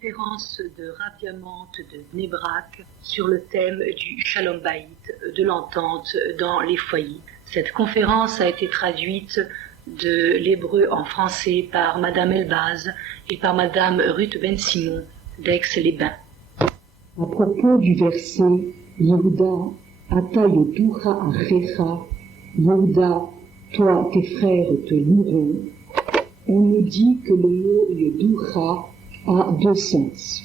conférence de Rav Diamant de Bnei Brak sur le thème du Shalom Bayit, de l'entente dans les foyers. Cette conférence a été traduite de l'hébreu en français par Madame Elbaz et par Madame Ruth Ben-Simon d'Aix-les-Bains. À propos du verset Yehuda, Ata yoducha achecha, Yehuda, toi tes frères te loueront, on nous dit que le mot Yeducha a deux sens.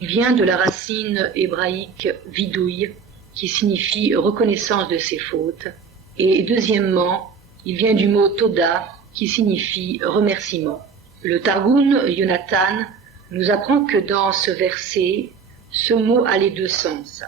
Il vient de la racine hébraïque vidouille, qui signifie reconnaissance de ses fautes, et deuxièmement, il vient du mot Toda, qui signifie remerciement. Le Targum Yonatan nous apprend que dans ce verset, ce mot a les deux sens,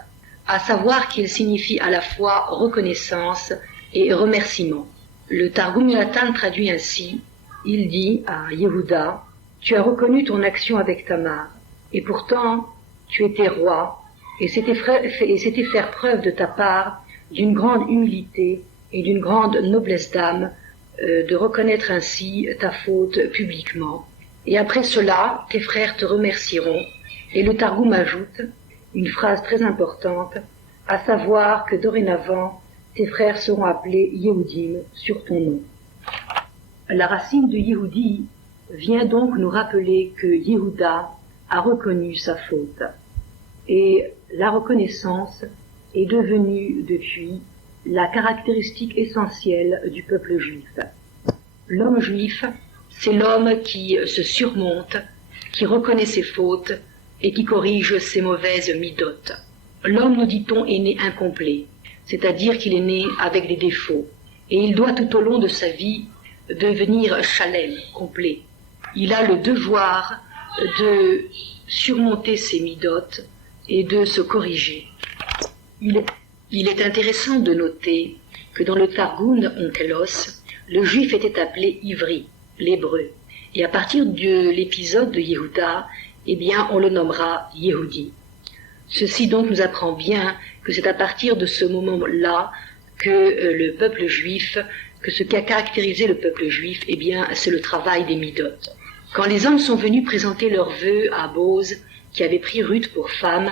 à savoir qu'il signifie à la fois reconnaissance et remerciement. Le Targum Yonatan traduit ainsi, il dit à Yehuda, tu as reconnu ton action avec Tamar, et pourtant tu étais roi, et c'était faire preuve de ta part d'une grande humilité et d'une grande noblesse d'âme, de reconnaître ainsi ta faute publiquement. Et après cela, tes frères te remercieront, et le Targum ajoute une phrase très importante, à savoir que dorénavant, tes frères seront appelés Yehudim sur ton nom. La racine de Yehudi vient donc nous rappeler que Yehuda a reconnu sa faute. Et la reconnaissance est devenue depuis la caractéristique essentielle du peuple juif. L'homme juif, c'est l'homme qui se surmonte, qui reconnaît ses fautes et qui corrige ses mauvaises midotes. L'homme, nous dit-on, est né incomplet, c'est-à-dire qu'il est né avec des défauts, et il doit tout au long de sa vie devenir shalem, complet. Il a le devoir de surmonter ses midotes et de se corriger. Il est intéressant de noter que dans le Targum Onkelos, le juif était appelé Ivri, l'hébreu, et à partir de l'épisode de Yehuda, eh bien, on le nommera Yehudi. Ceci donc nous apprend bien que c'est à partir de ce moment-là que le peuple juif, que ce qui a caractérisé le peuple juif, eh bien, c'est le travail des midotes. Quand les hommes sont venus présenter leurs vœux à Boz, qui avait pris Ruth pour femme,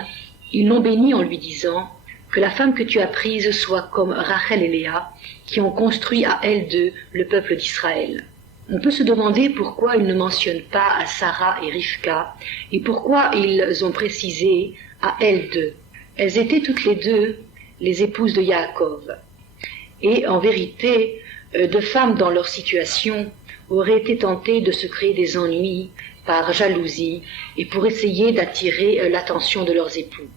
ils l'ont bénie en lui disant que la femme que tu as prise soit comme Rachel et Léa, qui ont construit à elles deux le peuple d'Israël. On peut se demander pourquoi ils ne mentionnent pas à Sarah et Rivka, et pourquoi ils ont précisé à elles deux. Elles étaient toutes les deux les épouses de Yaakov. Et en vérité, de femmes dans leur situation auraient été tentées de se créer des ennuis par jalousie et pour essayer d'attirer l'attention de leurs époux.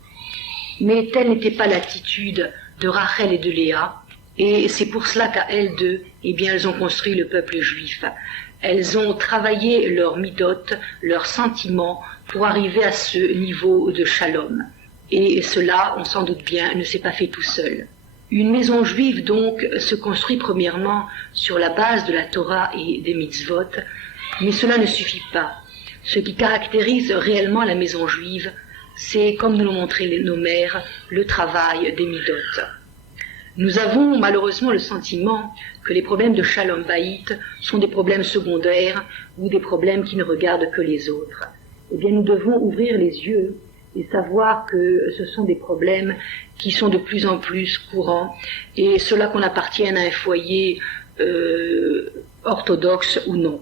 Mais telle n'était pas l'attitude de Rachel et de Léa, et c'est pour cela qu'à elles deux, eh bien, elles ont construit le peuple juif. Elles ont travaillé leurs midotes, leurs sentiments, pour arriver à ce niveau de shalom. Et cela, on s'en doute bien, ne s'est pas fait tout seul. Une maison juive, donc, se construit premièrement sur la base de la Torah et des mitzvot, mais cela ne suffit pas. Ce qui caractérise réellement la maison juive, c'est, comme nous l'ont montré nos mères, le travail des midotes. Nous avons malheureusement le sentiment que les problèmes de Shalom Bayit sont des problèmes secondaires ou des problèmes qui ne regardent que les autres. Eh bien, nous devons ouvrir les yeux et savoir que ce sont des problèmes qui sont de plus en plus courants, et cela qu'on appartienne à un foyer orthodoxe ou non.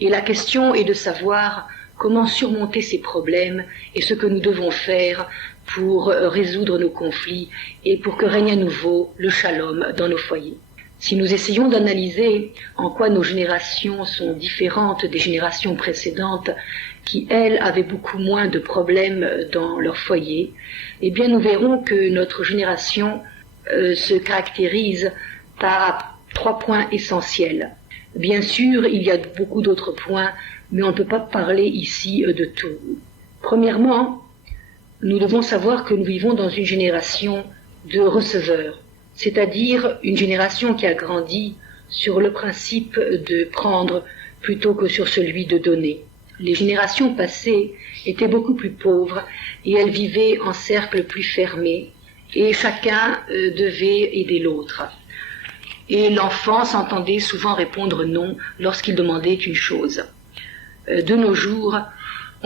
Et la question est de savoir comment surmonter ces problèmes et ce que nous devons faire pour résoudre nos conflits et pour que règne à nouveau le shalom dans nos foyers. Si nous essayons d'analyser en quoi nos générations sont différentes des générations précédentes, qui, elles, avaient beaucoup moins de problèmes dans leur foyer, eh bien nous verrons que notre génération se caractérise par 3 points essentiels. Bien sûr, il y a beaucoup d'autres points, mais on ne peut pas parler ici de tout. Premièrement, nous devons savoir que nous vivons dans une génération de receveurs, c'est-à-dire une génération qui a grandi sur le principe de prendre plutôt que sur celui de donner. Les générations passées étaient beaucoup plus pauvres et elles vivaient en cercles plus fermés et chacun devait aider l'autre. Et l'enfant s'entendait souvent répondre non lorsqu'il demandait une chose. De nos jours,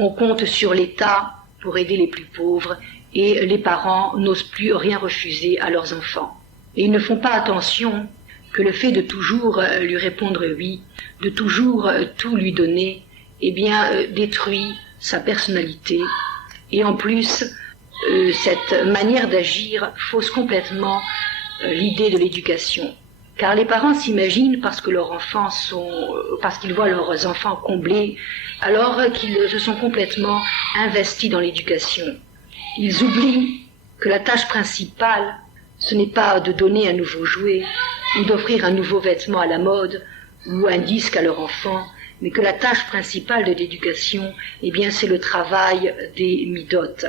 On compte sur l'État pour aider les plus pauvres et les parents n'osent plus rien refuser à leurs enfants. Et ils ne font pas attention que le fait de toujours lui répondre oui, de toujours tout lui donner, eh bien, détruit sa personnalité. Et en plus, cette manière d'agir fausse complètement l'idée de l'éducation. Car les parents s'imaginent parce qu'ils voient leurs enfants comblés, alors qu'ils se sont complètement investis dans l'éducation. Ils oublient que la tâche principale, ce n'est pas de donner un nouveau jouet, ou d'offrir un nouveau vêtement à la mode, ou un disque à leur enfant, mais que la tâche principale de l'éducation, eh bien, c'est le travail des midotes.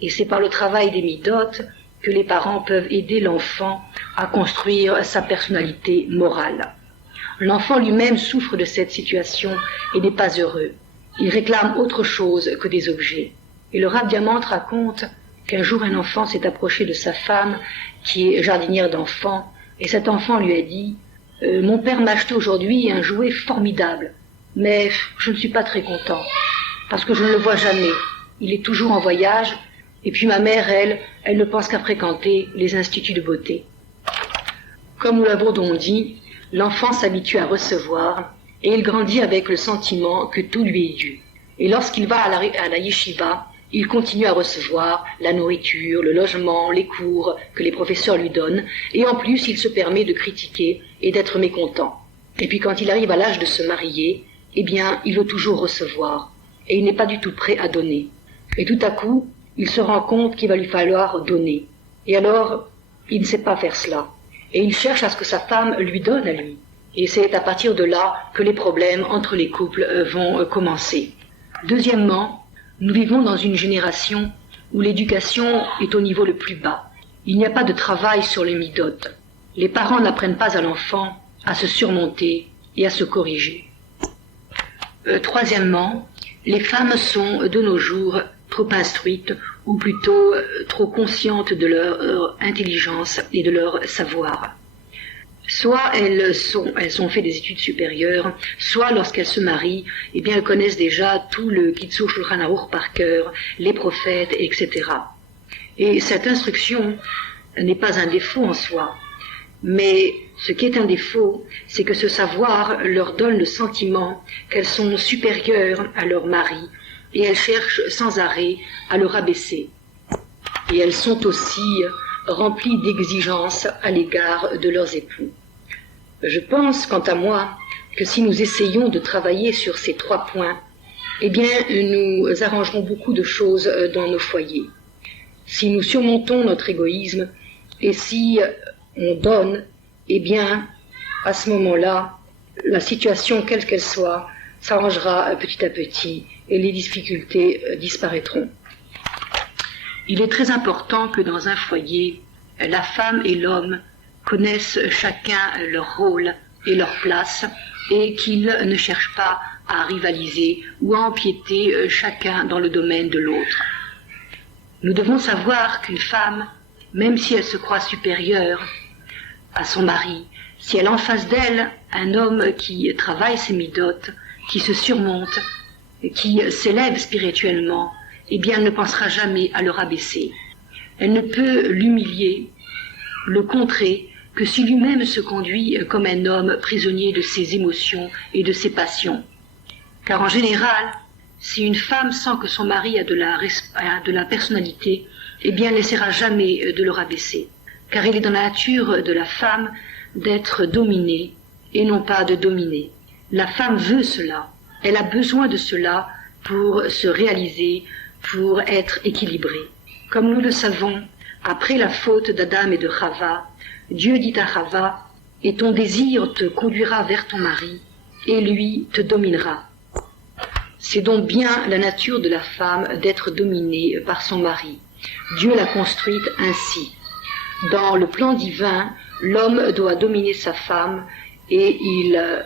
Et c'est par le travail des midotes que les parents peuvent aider l'enfant à construire sa personnalité morale. L'enfant lui-même souffre de cette situation et n'est pas heureux. Il réclame autre chose que des objets. Et le Rav Diamante raconte qu'un jour un enfant s'est approché de sa femme, qui est jardinière d'enfants, et cet enfant lui a dit « Mon père m'a acheté aujourd'hui un jouet formidable, mais je ne suis pas très content, parce que je ne le vois jamais. Il est toujours en voyage, et puis ma mère, elle ne pense qu'à fréquenter les instituts de beauté. » Comme nous l'avons donc dit, l'enfant s'habitue à recevoir, et il grandit avec le sentiment que tout lui est dû. Et lorsqu'il va à la yeshiva, il continue à recevoir la nourriture, le logement, les cours que les professeurs lui donnent, et en plus il se permet de critiquer et d'être mécontent. Et puis quand il arrive à l'âge de se marier, eh bien il veut toujours recevoir, et il n'est pas du tout prêt à donner. Et tout à coup, il se rend compte qu'il va lui falloir donner. Et alors, il ne sait pas faire cela. Et il cherche à ce que sa femme lui donne à lui. Et c'est à partir de là que les problèmes entre les couples vont commencer. Deuxièmement, nous vivons dans une génération où l'éducation est au niveau le plus bas. Il n'y a pas de travail sur les midotes. Les parents n'apprennent pas à l'enfant à se surmonter et à se corriger. Troisièmement, les femmes sont de nos jours trop instruites, ou plutôt trop conscientes de leur intelligence et de leur savoir. Soit elles ont fait des études supérieures, soit lorsqu'elles se marient, eh bien elles connaissent déjà tout le Kitzur Shulchan Aruch par cœur, les prophètes, etc. Et cette instruction n'est pas un défaut en soi, mais ce qui est un défaut, c'est que ce savoir leur donne le sentiment qu'elles sont supérieures à leur mari, et elles cherchent sans arrêt à le rabaisser. Et elles sont aussi remplies d'exigences à l'égard de leurs époux. Je pense, quant à moi, que si nous essayons de travailler sur ces 3 points, eh bien, nous arrangerons beaucoup de choses dans nos foyers. Si nous surmontons notre égoïsme, et si on donne, eh bien, à ce moment-là, la situation, quelle qu'elle soit, s'arrangera petit à petit, et les difficultés disparaîtront. Il est très important que dans un foyer, la femme et l'homme connaissent chacun leur rôle et leur place et qu'ils ne cherchent pas à rivaliser ou à empiéter chacun dans le domaine de l'autre. Nous devons savoir qu'une femme, même si elle se croit supérieure à son mari, si elle a en face d'elle un homme qui travaille ses midotes, qui se surmonte, qui s'élève spirituellement, eh bien elle ne pensera jamais à le rabaisser. Elle ne peut l'humilier, le contrer, que si lui-même se conduit comme un homme prisonnier de ses émotions et de ses passions. Car en général, si une femme sent que son mari a de la personnalité, eh bien elle n'essaiera jamais de le rabaisser. Car il est dans la nature de la femme d'être dominée et non pas de dominer. La femme veut cela, elle a besoin de cela pour se réaliser, pour être équilibrée. Comme nous le savons, après la faute d'Adam et de Chava, Dieu dit à Chava, « Et ton désir te conduira vers ton mari, et lui te dominera. » C'est donc bien la nature de la femme d'être dominée par son mari. Dieu l'a construite ainsi. Dans le plan divin, l'homme doit dominer sa femme, et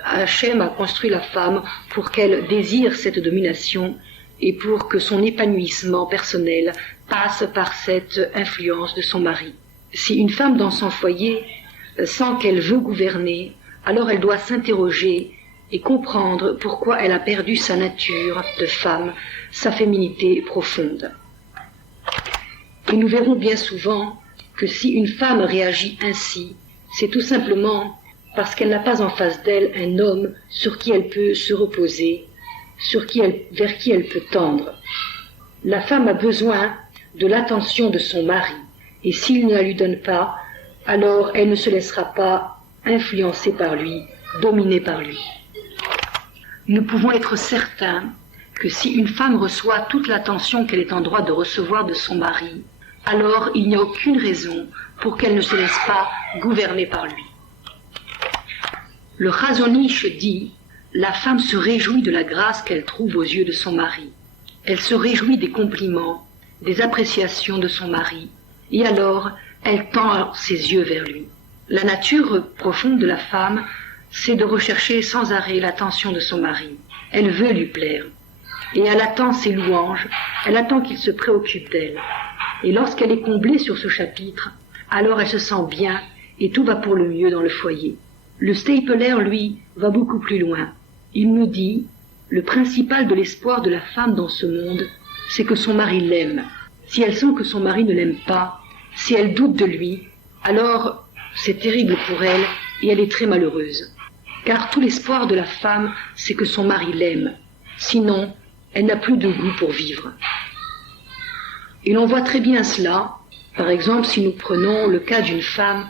Hachem a construit la femme pour qu'elle désire cette domination et pour que son épanouissement personnel passe par cette influence de son mari. Si une femme dans son foyer sent qu'elle veut gouverner, alors elle doit s'interroger et comprendre pourquoi elle a perdu sa nature de femme, sa féminité profonde. Et nous verrons bien souvent que si une femme réagit ainsi, c'est tout simplement parce qu'elle n'a pas en face d'elle un homme sur qui elle peut se reposer, vers qui elle peut tendre. La femme a besoin de l'attention de son mari, et s'il ne la lui donne pas, alors elle ne se laissera pas influencer par lui, dominée par lui. Nous pouvons être certains que si une femme reçoit toute l'attention qu'elle est en droit de recevoir de son mari, alors il n'y a aucune raison pour qu'elle ne se laisse pas gouverner par lui. Le Chazon-Ish dit « La femme se réjouit de la grâce qu'elle trouve aux yeux de son mari. Elle se réjouit des compliments, des appréciations de son mari, et alors elle tend ses yeux vers lui. » La nature profonde de la femme, c'est de rechercher sans arrêt l'attention de son mari. Elle veut lui plaire, et elle attend ses louanges, elle attend qu'il se préoccupe d'elle. Et lorsqu'elle est comblée sur ce chapitre, alors elle se sent bien et tout va pour le mieux dans le foyer. Le Stapler, lui, va beaucoup plus loin. Il nous dit, le principal de l'espoir de la femme dans ce monde, c'est que son mari l'aime. Si elle sent que son mari ne l'aime pas, si elle doute de lui, alors c'est terrible pour elle et elle est très malheureuse. Car tout l'espoir de la femme, c'est que son mari l'aime. Sinon, elle n'a plus de goût pour vivre. Et l'on voit très bien cela, par exemple, si nous prenons le cas d'une femme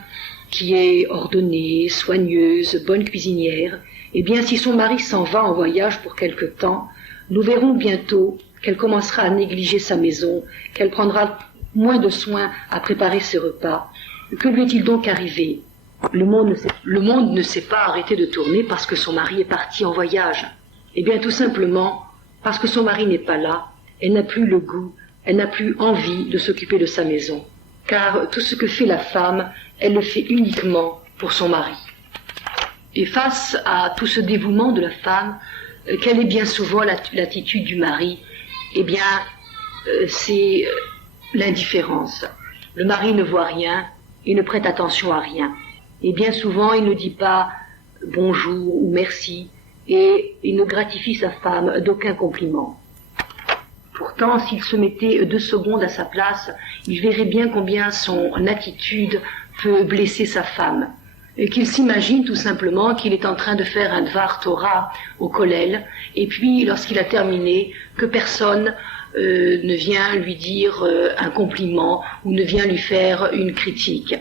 qui est ordonnée, soigneuse, bonne cuisinière, eh bien si son mari s'en va en voyage pour quelque temps, nous verrons bientôt qu'elle commencera à négliger sa maison, qu'elle prendra moins de soin à préparer ses repas. Que lui est-il donc arrivé ? Le monde ne s'est pas arrêté de tourner parce que son mari est parti en voyage. Eh bien tout simplement parce que son mari n'est pas là, elle n'a plus le goût, elle n'a plus envie de s'occuper de sa maison. Car tout ce que fait la femme, elle le fait uniquement pour son mari. Et face à tout ce dévouement de la femme, quelle est bien souvent l'attitude du mari ? Eh bien, c'est l'indifférence. Le mari ne voit rien et ne prête attention à rien. Et bien souvent, il ne dit pas bonjour ou merci, et il ne gratifie sa femme d'aucun compliment. Pourtant, s'il se mettait 2 secondes à sa place, il verrait bien combien son attitude peut blesser sa femme. Et qu'il s'imagine tout simplement qu'il est en train de faire un Dvar Torah au Kollel, et puis lorsqu'il a terminé, que personne ne vient lui dire un compliment ou ne vient lui faire une critique.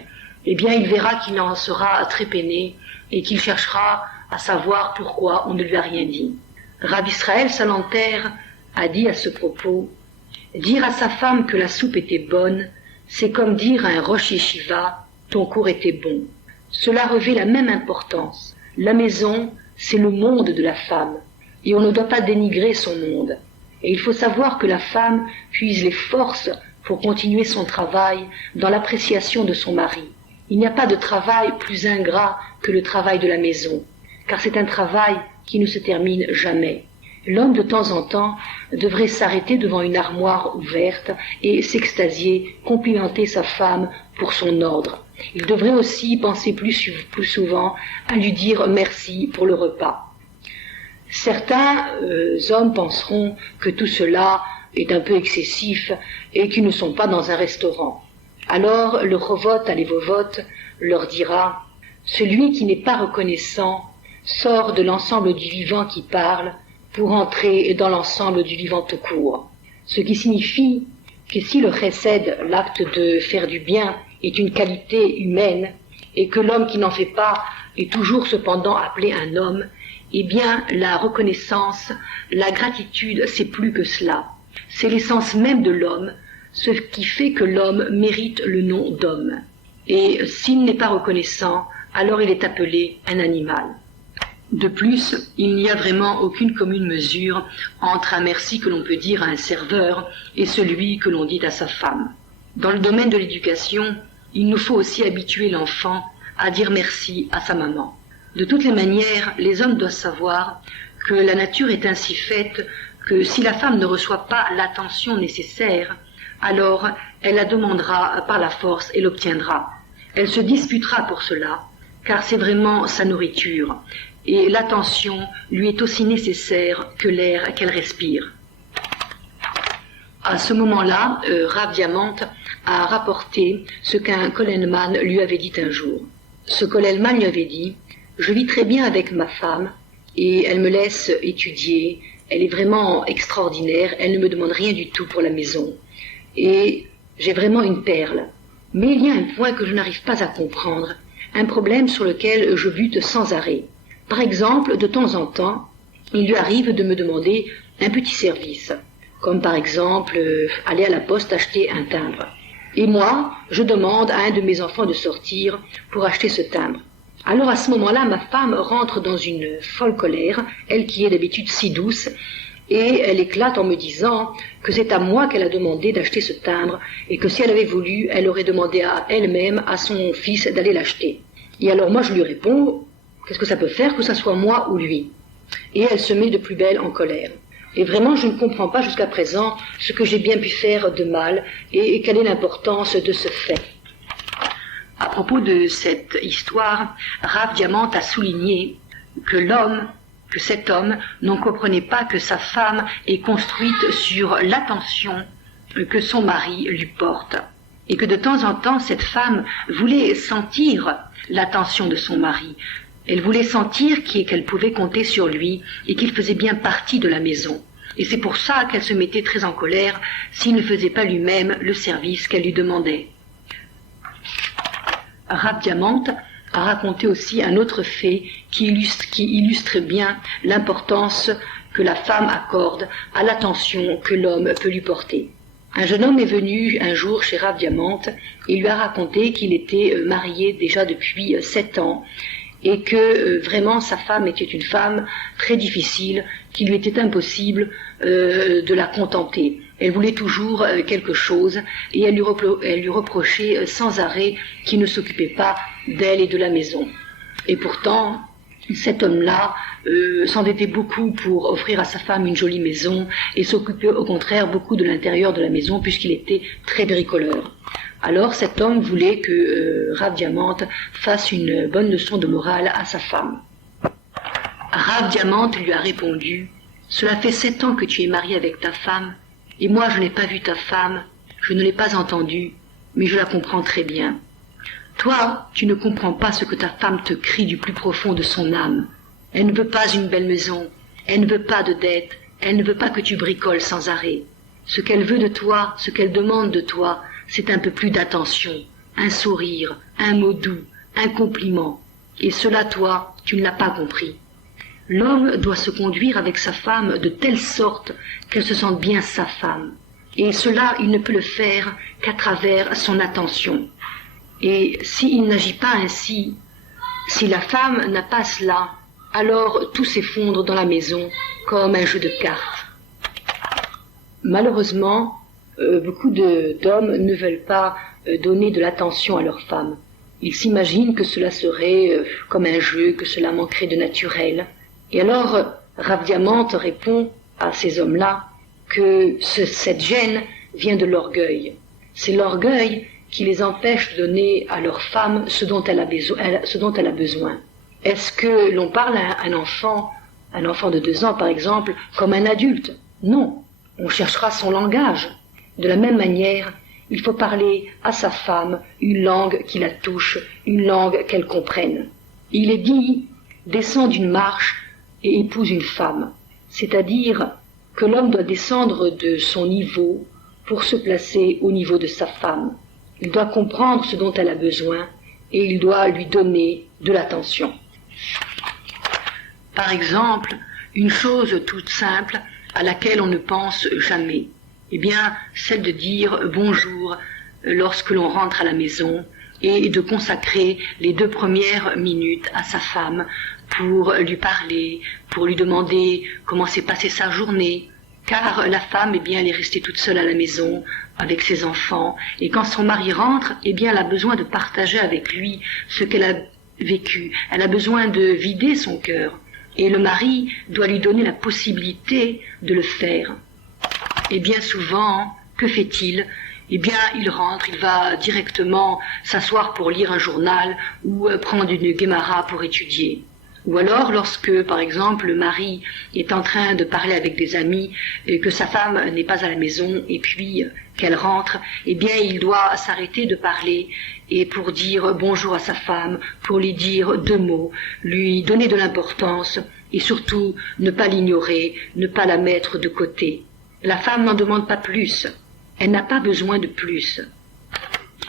Eh bien, il verra qu'il en sera très peiné et qu'il cherchera à savoir pourquoi on ne lui a rien dit. Rav Israël Salanter a dit à ce propos, « Dire à sa femme que la soupe était bonne, c'est comme dire à un Rosh Yeshiva, ton cours était bon. » Cela revêt la même importance. La maison, c'est le monde de la femme, et on ne doit pas dénigrer son monde. Et il faut savoir que la femme puise les forces pour continuer son travail dans l'appréciation de son mari. Il n'y a pas de travail plus ingrat que le travail de la maison, car c'est un travail qui ne se termine jamais. L'homme, de temps en temps, devrait s'arrêter devant une armoire ouverte et s'extasier, complimenter sa femme pour son ordre. Il devrait aussi penser plus souvent à lui dire merci pour le repas. Certains hommes penseront que tout cela est un peu excessif et qu'ils ne sont pas dans un restaurant. Alors le Rovot Alevovot leur dira « Celui qui n'est pas reconnaissant sort de l'ensemble du vivant qui parle pour entrer dans l'ensemble du vivant tout court. » Ce qui signifie que si le chesed, l'acte de faire du bien, est une qualité humaine, et que l'homme qui n'en fait pas est toujours cependant appelé un homme, eh bien la reconnaissance, la gratitude, c'est plus que cela. C'est l'essence même de l'homme, ce qui fait que l'homme mérite le nom d'homme. Et s'il n'est pas reconnaissant, alors il est appelé un animal. De plus, il n'y a vraiment aucune commune mesure entre un merci que l'on peut dire à un serveur et celui que l'on dit à sa femme. Dans le domaine de l'éducation, il nous faut aussi habituer l'enfant à dire merci à sa maman. De toutes les manières, les hommes doivent savoir que la nature est ainsi faite que si la femme ne reçoit pas l'attention nécessaire, alors elle la demandera par la force et l'obtiendra. Elle se disputera pour cela, car c'est vraiment sa nourriture, et l'attention lui est aussi nécessaire que l'air qu'elle respire. À ce moment-là, Rav Diamant a rapporté ce qu'un Kollelman lui avait dit un jour. Ce Kollelman lui avait dit « Je vis très bien avec ma femme et elle me laisse étudier, elle est vraiment extraordinaire, elle ne me demande rien du tout pour la maison. Et j'ai vraiment une perle. Mais il y a un point que je n'arrive pas à comprendre, un problème sur lequel je bute sans arrêt. Par exemple, de temps en temps, il lui arrive de me demander un petit service, comme par exemple aller à la poste acheter un timbre. Et moi, je demande à un de mes enfants de sortir pour acheter ce timbre. Alors à ce moment-là, ma femme rentre dans une folle colère, elle qui est d'habitude si douce, et elle éclate en me disant que c'est à moi qu'elle a demandé d'acheter ce timbre, et que si elle avait voulu, elle aurait demandé à elle-même, à son fils, d'aller l'acheter. Et alors moi je lui réponds, qu'est-ce que ça peut faire que ça soit moi ou lui? Et elle se met de plus belle en colère. Et vraiment, je ne comprends pas jusqu'à présent ce que j'ai bien pu faire de mal et quelle est l'importance de ce fait. À propos de cette histoire, Rav Diamant a souligné que cet homme n'en comprenait pas que sa femme est construite sur l'attention que son mari lui porte. Et que de temps en temps, cette femme voulait sentir l'attention de son mari. Elle voulait sentir qu'elle pouvait compter sur lui et qu'il faisait bien partie de la maison. Et c'est pour ça qu'elle se mettait très en colère s'il ne faisait pas lui-même le service qu'elle lui demandait. Rav Diamant a raconté aussi un autre fait qui illustre bien l'importance que la femme accorde à l'attention que l'homme peut lui porter. Un jeune homme est venu un jour chez Rav Diamant et lui a raconté qu'il était marié déjà depuis 7 ans et que vraiment sa femme était une femme très difficile, qu'il lui était impossible de la contenter. Elle voulait toujours quelque chose et elle lui reprochait sans arrêt qu'il ne s'occupait pas d'elle et de la maison. Et pourtant, cet homme-là s'endettait beaucoup pour offrir à sa femme une jolie maison et s'occupait au contraire beaucoup de l'intérieur de la maison puisqu'il était très bricoleur. Alors cet homme voulait que Rav Diamant fasse une bonne leçon de morale à sa femme. Rav Diamant lui a répondu « Cela fait 7 ans que tu es marié avec ta femme, et moi je n'ai pas vu ta femme, je ne l'ai pas entendue, mais je la comprends très bien. Toi, tu ne comprends pas ce que ta femme te crie du plus profond de son âme. Elle ne veut pas une belle maison, elle ne veut pas de dette, elle ne veut pas que tu bricoles sans arrêt. Ce qu'elle veut de toi, ce qu'elle demande de toi, c'est un peu plus d'attention, un sourire, un mot doux, un compliment. Et cela, toi, tu ne l'as pas compris. L'homme doit se conduire avec sa femme de telle sorte qu'elle se sente bien sa femme. Et cela, il ne peut le faire qu'à travers son attention. Et s'il n'agit pas ainsi, si la femme n'a pas cela, alors tout s'effondre dans la maison comme un jeu de cartes. Malheureusement, beaucoup d'hommes ne veulent pas donner de l'attention à leur femme. Ils s'imaginent que cela serait comme un jeu, que cela manquerait de naturel. Et alors, Rav Diamant répond à ces hommes-là que cette gêne vient de l'orgueil. C'est l'orgueil qui les empêche de donner à leur femme ce dont elle a besoin. Est-ce que l'on parle à un enfant de 2 ans par exemple, comme un adulte? Non, on cherchera son langage. De la même manière, il faut parler à sa femme une langue qui la touche, une langue qu'elle comprenne. Il est dit « descends d'une marche et épouse une femme », c'est-à-dire que l'homme doit descendre de son niveau pour se placer au niveau de sa femme. Il doit comprendre ce dont elle a besoin et il doit lui donner de l'attention. Par exemple, une chose toute simple à laquelle on ne pense jamais, eh bien, celle de dire bonjour lorsque l'on rentre à la maison et de consacrer les 2 premières minutes à sa femme pour lui parler, pour lui demander comment s'est passée sa journée, car la femme, eh bien, elle est restée toute seule à la maison avec ses enfants, et quand son mari rentre, eh bien, elle a besoin de partager avec lui ce qu'elle a vécu, elle a besoin de vider son cœur, et le mari doit lui donner la possibilité de le faire. Et bien souvent, que fait-il? eh bien, il rentre, il va directement s'asseoir pour lire un journal ou prendre une Guémara pour étudier. Ou alors, lorsque, par exemple, le mari est en train de parler avec des amis, et que sa femme n'est pas à la maison, et puis qu'elle rentre, eh bien, il doit s'arrêter de parler, et pour dire bonjour à sa femme, pour lui dire 2 mots, lui donner de l'importance, et surtout ne pas l'ignorer, ne pas la mettre de côté. La femme n'en demande pas plus, elle n'a pas besoin de plus.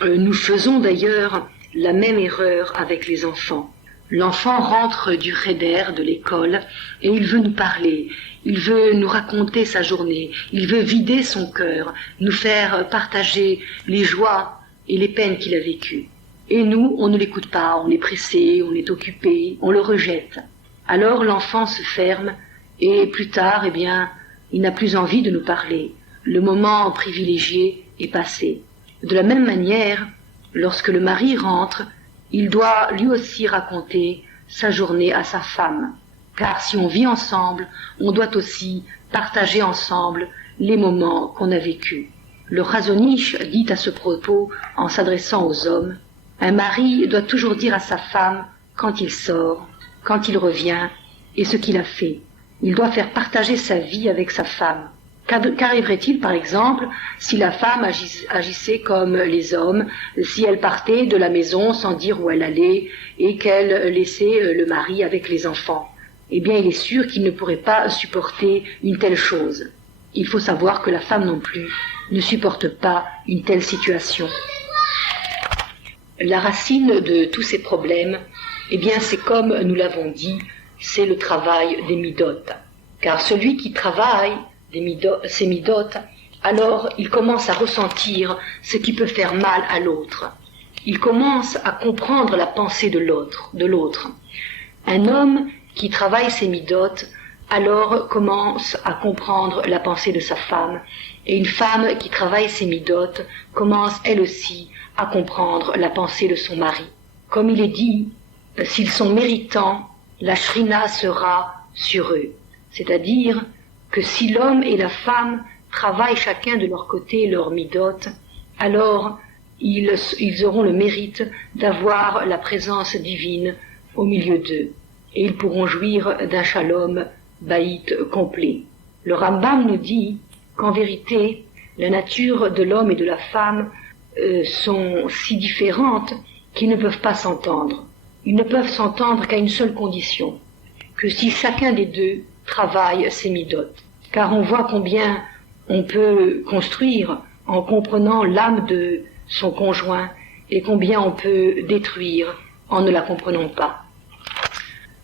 Nous faisons d'ailleurs la même erreur avec les enfants. L'enfant rentre du cheder, de l'école, et il veut nous parler, il veut nous raconter sa journée, il veut vider son cœur, nous faire partager les joies et les peines qu'il a vécues. Et nous, on ne l'écoute pas, on est pressé, on est occupé, on le rejette. Alors l'enfant se ferme, et plus tard, eh bien, il n'a plus envie de nous parler. Le moment privilégié est passé. De la même manière, lorsque le mari rentre, il doit lui aussi raconter sa journée à sa femme, car si on vit ensemble, on doit aussi partager ensemble les moments qu'on a vécus. Le Chazon-Ish dit à ce propos, en s'adressant aux hommes, un mari doit toujours dire à sa femme quand il sort, quand il revient, et ce qu'il a fait. Il doit faire partager sa vie avec sa femme. Qu'arriverait-il, par exemple, si la femme agissait comme les hommes, si elle partait de la maison sans dire où elle allait et qu'elle laissait le mari avec les enfants? Eh bien, il est sûr qu'il ne pourrait pas supporter une telle chose. Il faut savoir que la femme non plus ne supporte pas une telle situation. La racine de tous ces problèmes, eh bien, c'est comme nous l'avons dit, c'est le travail des midot. Car celui qui travaille ces midot, alors il commence à ressentir ce qui peut faire mal à l'autre. Il commence à comprendre la pensée de l'autre. Un homme qui travaille ses midot, alors commence à comprendre la pensée de sa femme. Et une femme qui travaille ses midot commence elle aussi à comprendre la pensée de son mari. Comme il est dit, s'ils sont méritants, la shrina sera sur eux. C'est-à-dire que si l'homme et la femme travaillent chacun de leur côté leur midot, alors ils auront le mérite d'avoir la présence divine au milieu d'eux, et ils pourront jouir d'un shalom baït complet. Le Rambam nous dit qu'en vérité, la nature de l'homme et de la femme sont si différentes qu'ils ne peuvent pas s'entendre. Ils ne peuvent s'entendre qu'à une seule condition, que si chacun des deux travaille ses midot. Car on voit combien on peut construire en comprenant l'âme de son conjoint et combien on peut détruire en ne la comprenant pas.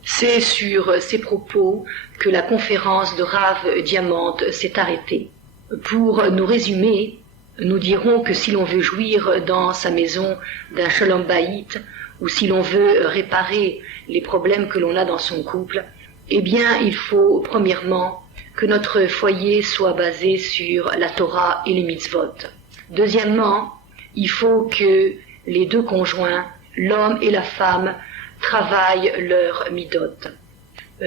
C'est sur ces propos que la conférence de Rav Diamante s'est arrêtée. Pour nous résumer, nous dirons que si l'on veut jouir dans sa maison d'un shalom baït, ou si l'on veut réparer les problèmes que l'on a dans son couple, eh bien, il faut premièrement que notre foyer soit basé sur la Torah et les mitzvot. Deuxièmement, il faut que les deux conjoints, l'homme et la femme, travaillent leur midot.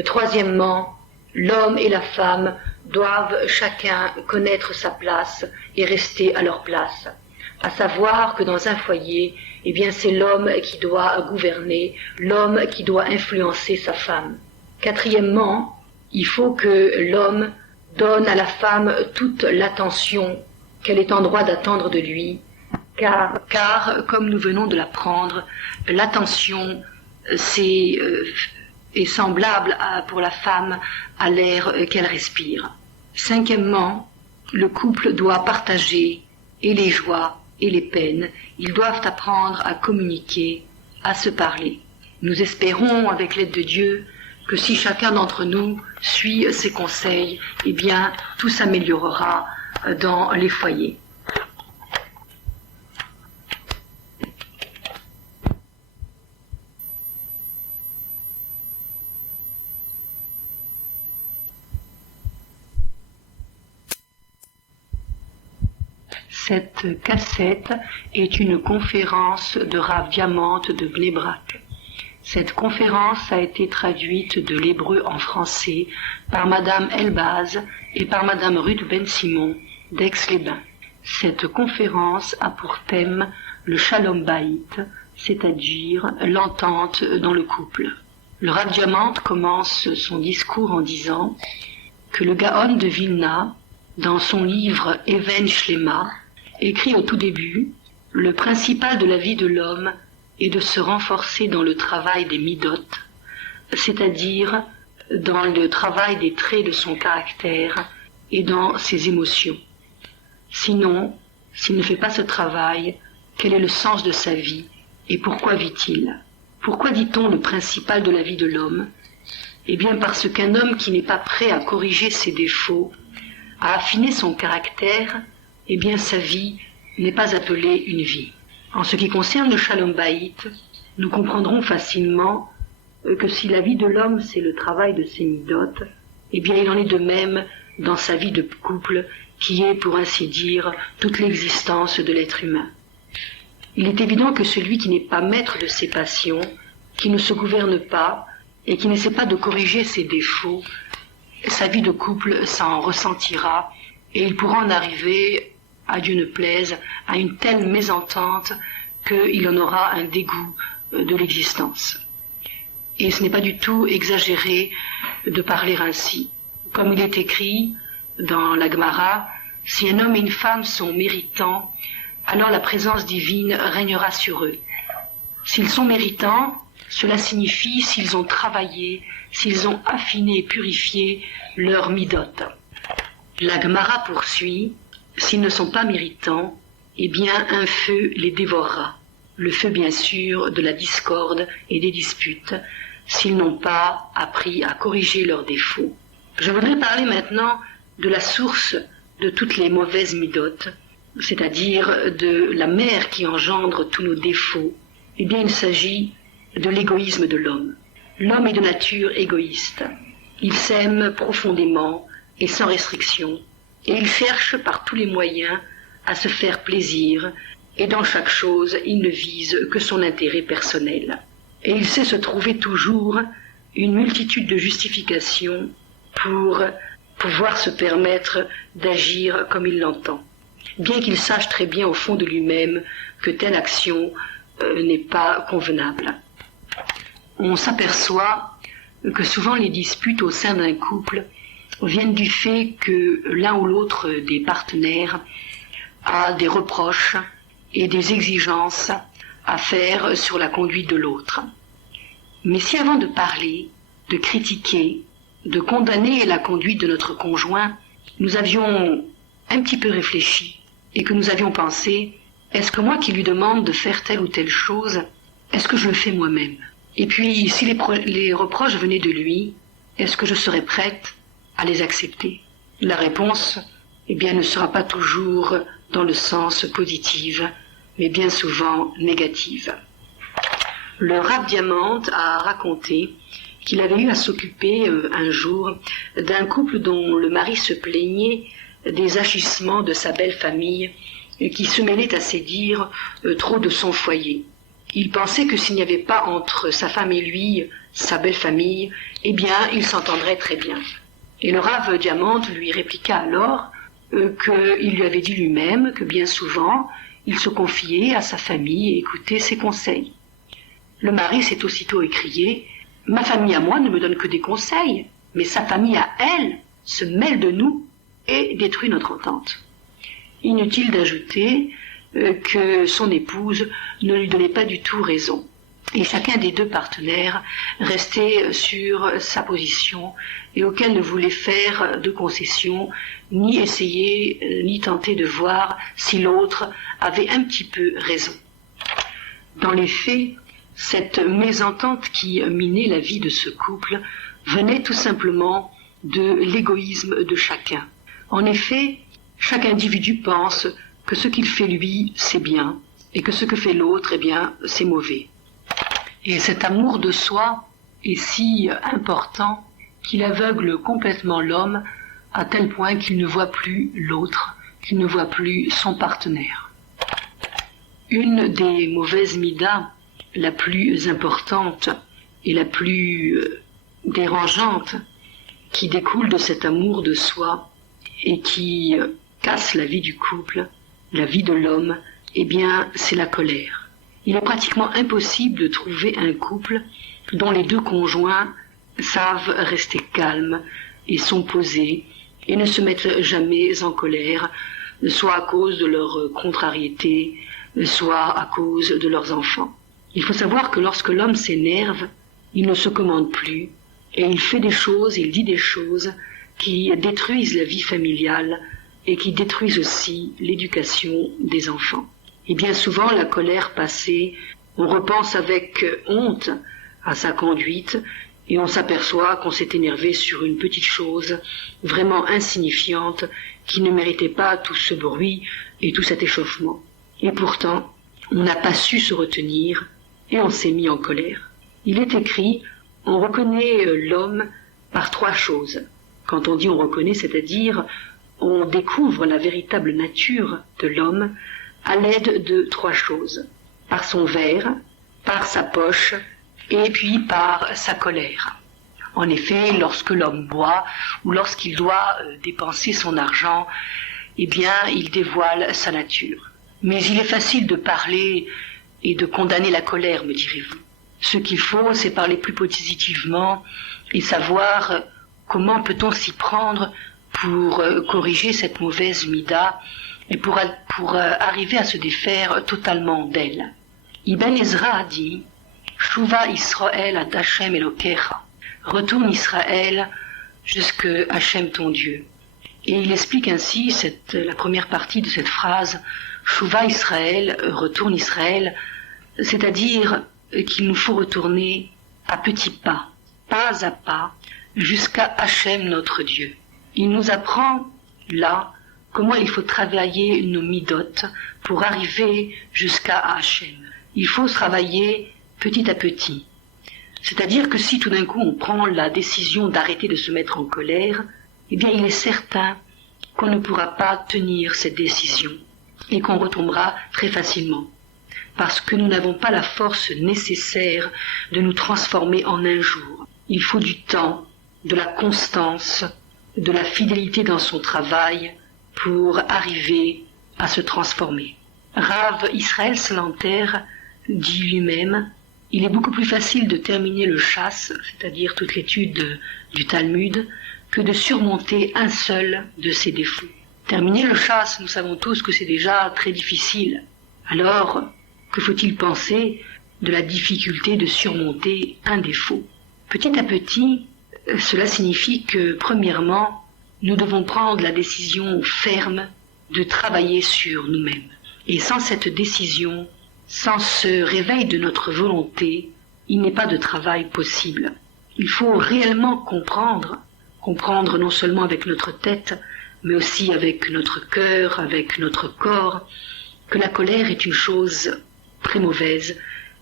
Troisièmement, l'homme et la femme doivent chacun connaître sa place et rester à leur place. À savoir que dans un foyer, eh bien, c'est l'homme qui doit gouverner, l'homme qui doit influencer sa femme. Quatrièmement, il faut que l'homme donne à la femme toute l'attention qu'elle est en droit d'attendre de lui, car comme nous venons de l'apprendre, l'attention est semblable pour la femme à l'air qu'elle respire. Cinquièmement, le couple doit partager et les joies et les peines. Ils doivent apprendre à communiquer, à se parler. Nous espérons, avec l'aide de Dieu, que si chacun d'entre nous suit ses conseils, eh bien, tout s'améliorera dans les foyers. Cette cassette est une conférence de Rav Diamante de Bnei Brak. Cette conférence a été traduite de l'hébreu en français par Madame Elbaz et par Madame Ruth Ben Simon d'Aix-les-Bains. Cette conférence a pour thème le Shalom Bayit, c'est-à-dire l'entente dans le couple. Le Rav Diamant commence son discours en disant que le Gaon de Vilna, dans son livre Even Shlema, écrit au tout début « Le principal de la vie de l'homme est de se renforcer dans le travail des midot, c'est-à-dire dans le travail des traits de son caractère et dans ses émotions. Sinon, s'il ne fait pas ce travail, quel est le sens de sa vie et pourquoi vit-il ? Pourquoi dit-on le principal de la vie de l'homme ? Eh bien parce qu'un homme qui n'est pas prêt à corriger ses défauts, à affiner son caractère, eh bien sa vie n'est pas appelée une vie. En ce qui concerne le Shalom Bayit, nous comprendrons facilement que si la vie de l'homme c'est le travail de ses midot, eh bien il en est de même dans sa vie de couple qui est, pour ainsi dire, toute l'existence de l'être humain. Il est évident que celui qui n'est pas maître de ses passions, qui ne se gouverne pas et qui n'essaie pas de corriger ses défauts, sa vie de couple s'en ressentira et il pourra en arriver, à Dieu ne plaise, à une telle mésentente qu'il en aura un dégoût de l'existence. Et ce n'est pas du tout exagéré de parler ainsi. Comme il est écrit dans la Gemara, si un homme et une femme sont méritants, alors la présence divine régnera sur eux. S'ils sont méritants, cela signifie s'ils ont travaillé, s'ils ont affiné et purifié leur midot. La Gemara poursuit, s'ils ne sont pas méritants, eh bien un feu les dévorera. Le feu bien sûr de la discorde et des disputes, s'ils n'ont pas appris à corriger leurs défauts. Je voudrais parler maintenant de la source de toutes les mauvaises midot, c'est-à-dire de la mère qui engendre tous nos défauts. Eh bien il s'agit de l'égoïsme de l'homme. L'homme est de nature égoïste. Il s'aime profondément et sans restriction, et il cherche par tous les moyens à se faire plaisir, et dans chaque chose il ne vise que son intérêt personnel. Et il sait se trouver toujours une multitude de justifications pour pouvoir se permettre d'agir comme il l'entend, bien qu'il sache très bien au fond de lui-même que telle action n'est pas convenable. On s'aperçoit que souvent les disputes au sein d'un couple viennent du fait que l'un ou l'autre des partenaires a des reproches et des exigences à faire sur la conduite de l'autre. Mais si avant de parler, de critiquer, de condamner la conduite de notre conjoint, nous avions un petit peu réfléchi et que nous avions pensé, est-ce que moi qui lui demande de faire telle ou telle chose, est-ce que je le fais moi-même ? Et puis, si les reproches venaient de lui, est-ce que je serais prête à les accepter ? La réponse, eh bien, ne sera pas toujours dans le sens positif, mais bien souvent négative. Le Rav Diamant a raconté qu'il avait eu à s'occuper un jour d'un couple dont le mari se plaignait des agissements de sa belle famille qui se mêlait à ses dires trop de son foyer. Il pensait que s'il n'y avait pas entre sa femme et lui sa belle famille, eh bien il s'entendrait très bien. Et le Rav Diamant lui répliqua alors qu'il lui avait dit lui-même que bien souvent il se confiait à sa famille et écoutait ses conseils. Le mari s'est aussitôt écrié « Ma famille à moi ne me donne que des conseils, mais sa famille à elle se mêle de nous et détruit notre entente. » Inutile d'ajouter que son épouse ne lui donnait pas du tout raison. Et chacun des deux partenaires restait sur sa position et aucun ne voulait faire de concession, ni essayer, ni tenter de voir si l'autre avait un petit peu raison. Dans les faits, cette mésentente qui minait la vie de ce couple venait tout simplement de l'égoïsme de chacun. En effet, chaque individu pense que ce qu'il fait lui, c'est bien, et que ce que fait l'autre, eh bien, c'est mauvais. Et cet amour de soi est si important qu'il aveugle complètement l'homme à tel point qu'il ne voit plus l'autre, qu'il ne voit plus son partenaire. Une des mauvaises midas, la plus importante et la plus dérangeante, qui découle de cet amour de soi et qui casse la vie du couple, la vie de l'homme, eh bien, c'est la colère. Il est pratiquement impossible de trouver un couple dont les deux conjoints savent rester calmes et sont posés et ne se mettent jamais en colère, soit à cause de leur contrariété, soit à cause de leurs enfants. Il faut savoir que lorsque l'homme s'énerve, il ne se commande plus et il fait des choses, il dit des choses qui détruisent la vie familiale et qui détruisent aussi l'éducation des enfants. Et bien souvent, la colère passée, on repense avec honte à sa conduite et on s'aperçoit qu'on s'est énervé sur une petite chose vraiment insignifiante qui ne méritait pas tout ce bruit et tout cet échauffement. Et pourtant, on n'a pas su se retenir et on s'est mis en colère. Il est écrit, on reconnaît l'homme par 3 choses. Quand on dit on reconnaît, c'est-à-dire on découvre la véritable nature de l'homme à l'aide de 3 choses. Par son verre, par sa poche et puis par sa colère. En effet, lorsque l'homme boit ou lorsqu'il doit dépenser son argent, eh bien, il dévoile sa nature. Mais il est facile de parler et de condamner la colère, me direz-vous. Ce qu'il faut, c'est parler plus positivement et savoir comment peut-on s'y prendre pour corriger cette mauvaise mida et pour arriver à se défaire totalement d'elle. Ibn Ezra a dit « Shuva Israël ad Hashem Elokecha » Retourne Israël jusque Hachem ton Dieu. Et il explique ainsi la première partie de cette phrase Shuva Israël, retourne Israël, c'est-à-dire qu'il nous faut retourner à petits pas à pas, jusqu'à Hachem notre Dieu. Il nous apprend là comment il faut travailler nos midotes pour arriver jusqu'à Hachem. Il faut travailler petit à petit. C'est-à-dire que si tout d'un coup on prend la décision d'arrêter de se mettre en colère, eh bien il est certain qu'on ne pourra pas tenir cette décision et qu'on retombera très facilement. Parce que nous n'avons pas la force nécessaire de nous transformer en un jour. Il faut du temps, de la constance, de la fidélité dans son travail pour arriver à se transformer. Rav Israël Salanter dit lui-même: il est beaucoup plus facile de terminer le chasse, c'est-à-dire toute l'étude du Talmud, que de surmonter un seul de ses défauts. Terminer le chasse, nous savons tous que c'est déjà très difficile. Alors, que faut-il penser de la difficulté de surmonter un défaut? Petit à petit, cela signifie que, premièrement, nous devons prendre la décision ferme de travailler sur nous-mêmes. Et sans cette décision, sans ce réveil de notre volonté, il n'est pas de travail possible. Il faut réellement comprendre non seulement avec notre tête, mais aussi avec notre cœur, avec notre corps, que la colère est une chose très mauvaise,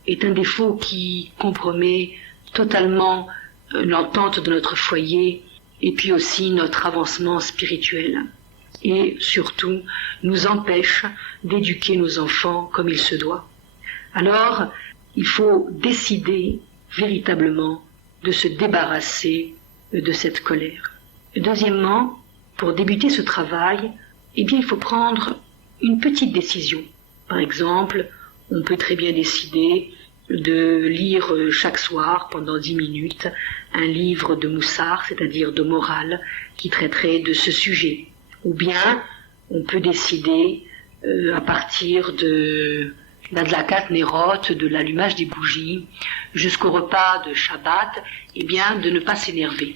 est un défaut qui compromet totalement l'entente de notre foyer et puis aussi notre avancement spirituel. Et surtout, nous empêche d'éduquer nos enfants comme il se doit. Alors, il faut décider véritablement de se débarrasser de cette colère. Deuxièmement, pour débuter ce travail, eh bien, il faut prendre une petite décision. Par exemple, on peut très bien décider de lire chaque soir pendant 10 minutes un livre de Moussar, c'est-à-dire de morale, qui traiterait de ce sujet. Ou bien, on peut décider à partir de l'Adlakat Nerot, de l'allumage des bougies, jusqu'au repas de Shabbat, eh bien, de ne pas s'énerver,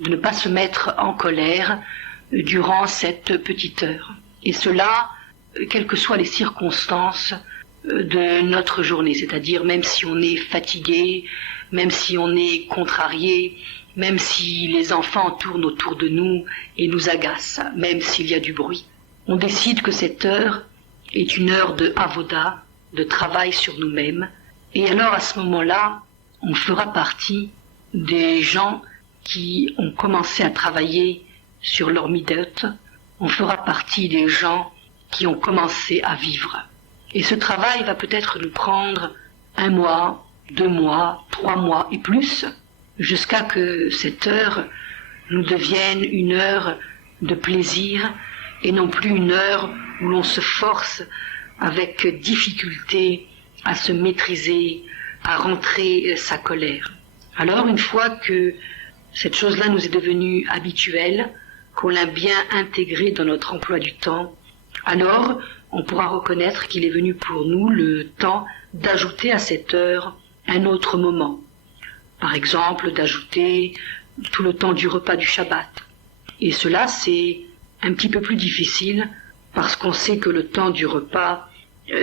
de ne pas se mettre en colère durant cette petite heure. Et cela, quelles que soient les circonstances de notre journée, c'est-à-dire même si on est fatigué, même si on est contrarié, même si les enfants tournent autour de nous et nous agacent, même s'il y a du bruit. On décide que cette heure est une heure de avoda, de travail sur nous-mêmes, et alors à ce moment-là, on fera partie des gens qui ont commencé à travailler sur leur midot, on fera partie des gens qui ont commencé à vivre. Et ce travail va peut-être nous prendre 1 mois, 2 mois, 3 mois et plus, jusqu'à que cette heure nous devienne une heure de plaisir, et non plus une heure où l'on se force avec difficulté à se maîtriser, à rentrer sa colère. Alors, une fois que cette chose-là nous est devenue habituelle, qu'on l'a bien intégrée dans notre emploi du temps, alors on pourra reconnaître qu'il est venu pour nous le temps d'ajouter à cette heure un autre moment. Par exemple, d'ajouter tout le temps du repas du Shabbat. Et cela, c'est un petit peu plus difficile parce qu'on sait que le temps du repas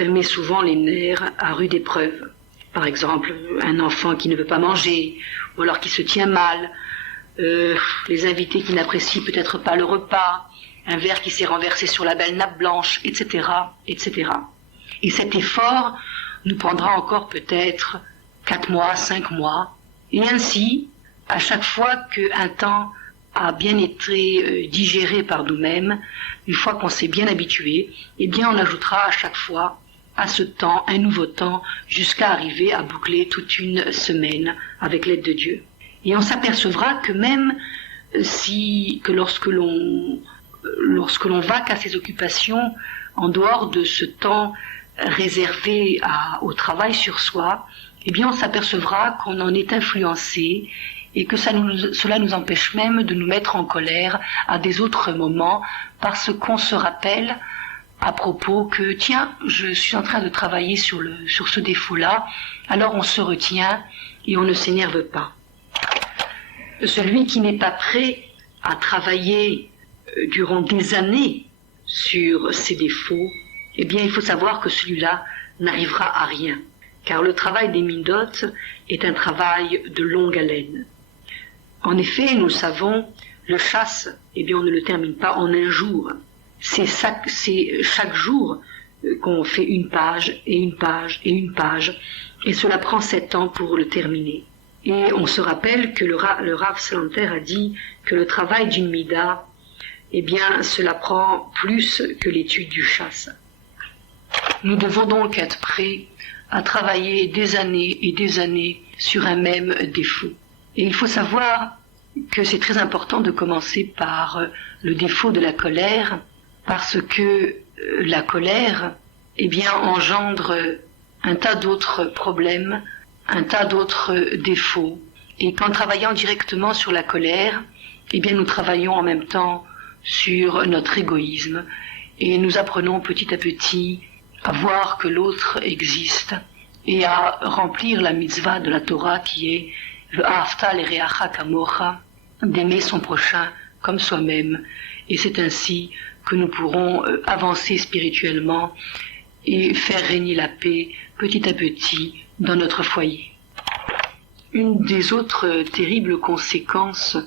met souvent les nerfs à rude épreuve. Par exemple, un enfant qui ne veut pas manger, ou alors qui se tient mal, les invités qui n'apprécient peut-être pas le repas, un verre qui s'est renversé sur la belle nappe blanche, etc., etc. Et cet effort nous prendra encore peut-être 4 mois, 5 mois, et ainsi, à chaque fois qu'un temps a bien été digéré par nous-mêmes, une fois qu'on s'est bien habitué, eh bien on ajoutera à chaque fois à ce temps un nouveau temps jusqu'à arriver à boucler toute une semaine avec l'aide de Dieu. Et on s'apercevra que même lorsque l'on va qu'à ses occupations, en dehors de ce temps réservé au travail sur soi, eh bien on s'apercevra qu'on en est influencé et que cela nous empêche même de nous mettre en colère à des autres moments parce qu'on se rappelle à propos que tiens, je suis en train de travailler sur ce défaut-là, alors on se retient et on ne s'énerve pas. Celui qui n'est pas prêt à travailler durant des années sur ses défauts, eh bien il faut savoir que celui-là n'arrivera à rien, car le travail des midot est un travail de longue haleine. En effet, nous savons, le chasse, eh bien on ne le termine pas en un jour. C'est chaque jour qu'on fait une page et une page et une page, et cela prend 7 ans pour le terminer. Et on se rappelle que le Rav Salanter a dit que le travail d'une mida, eh bien cela prend plus que l'étude du chasse. Nous devons donc être prêts à travailler des années et des années sur un même défaut. Et il faut savoir que c'est très important de commencer par le défaut de la colère, parce que la colère, eh bien, engendre un tas d'autres problèmes, un tas d'autres défauts. Et qu'en travaillant directement sur la colère, eh bien, nous travaillons en même temps sur notre égoïsme et nous apprenons petit à petit à voir que l'autre existe et à remplir la mitzvah de la Torah qui est le Ahavta l'ereacha kamocha, d'aimer son prochain comme soi-même. Et c'est ainsi que nous pourrons avancer spirituellement et faire régner la paix petit à petit dans notre foyer. Une des autres terribles conséquences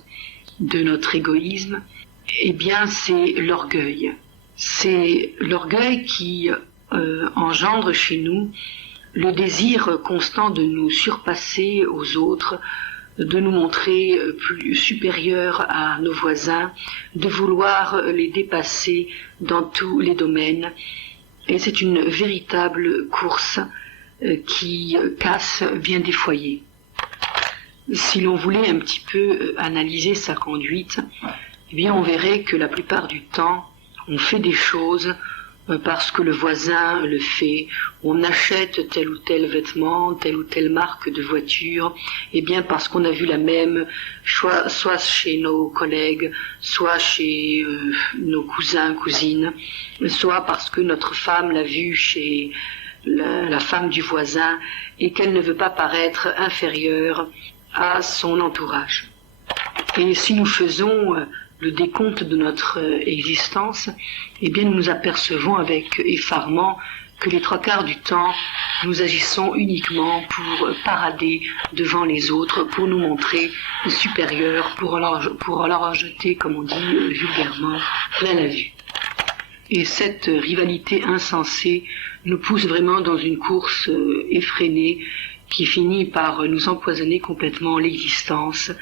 de notre égoïsme, eh bien, c'est l'orgueil. C'est l'orgueil qui engendre chez nous le désir constant de nous surpasser aux autres, de nous montrer plus supérieurs à nos voisins, de vouloir les dépasser dans tous les domaines. Et c'est une véritable course qui casse bien des foyers. Si l'on voulait un petit peu analyser sa conduite, eh bien on verrait que la plupart du temps, on fait des choses parce que le voisin le fait, on achète tel ou tel vêtement, telle ou telle marque de voiture, et bien parce qu'on a vu la même, soit chez nos collègues, soit chez nos cousins, cousines, soit parce que notre femme l'a vu chez la femme du voisin et qu'elle ne veut pas paraître inférieure à son entourage. Et si nous faisons le décompte de notre existence, eh bien nous nous apercevons avec effarement que les 3/4 du temps, nous agissons uniquement pour parader devant les autres, pour nous montrer supérieurs, pour leur en jeter, comme on dit vulgairement, plein la vue. Et cette rivalité insensée nous pousse vraiment dans une course effrénée qui finit par nous empoisonner complètement l'existence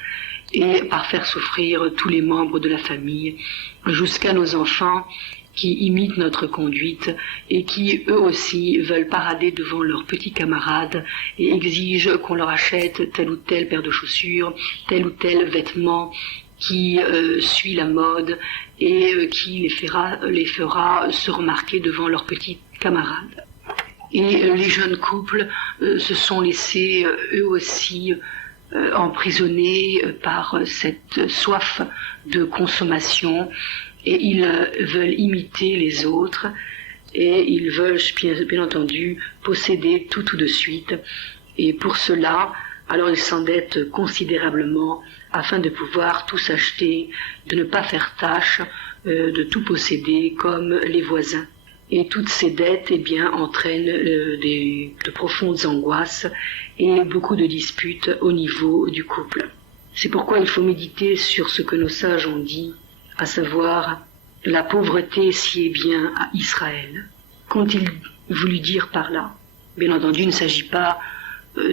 et par faire souffrir tous les membres de la famille, jusqu'à nos enfants qui imitent notre conduite et qui eux aussi veulent parader devant leurs petits camarades et exigent qu'on leur achète telle ou telle paire de chaussures, tel ou tel vêtement, qui suit la mode et qui les fera se remarquer devant leurs petits camarades. Et les jeunes couples se sont laissés eux aussi emprisonnés par cette soif de consommation, et ils veulent imiter les autres, et ils veulent bien entendu posséder tout de suite, et pour cela, alors ils s'endettent considérablement afin de pouvoir tout s'acheter, de ne pas faire tâche, de tout posséder comme les voisins. Et toutes ces dettes, entraînent de profondes angoisses et beaucoup de disputes au niveau du couple. C'est pourquoi il faut méditer sur ce que nos sages ont dit, à savoir la pauvreté sied bien à Israël. Qu'ont-ils voulu dire par là? Bien entendu, il ne s'agit pas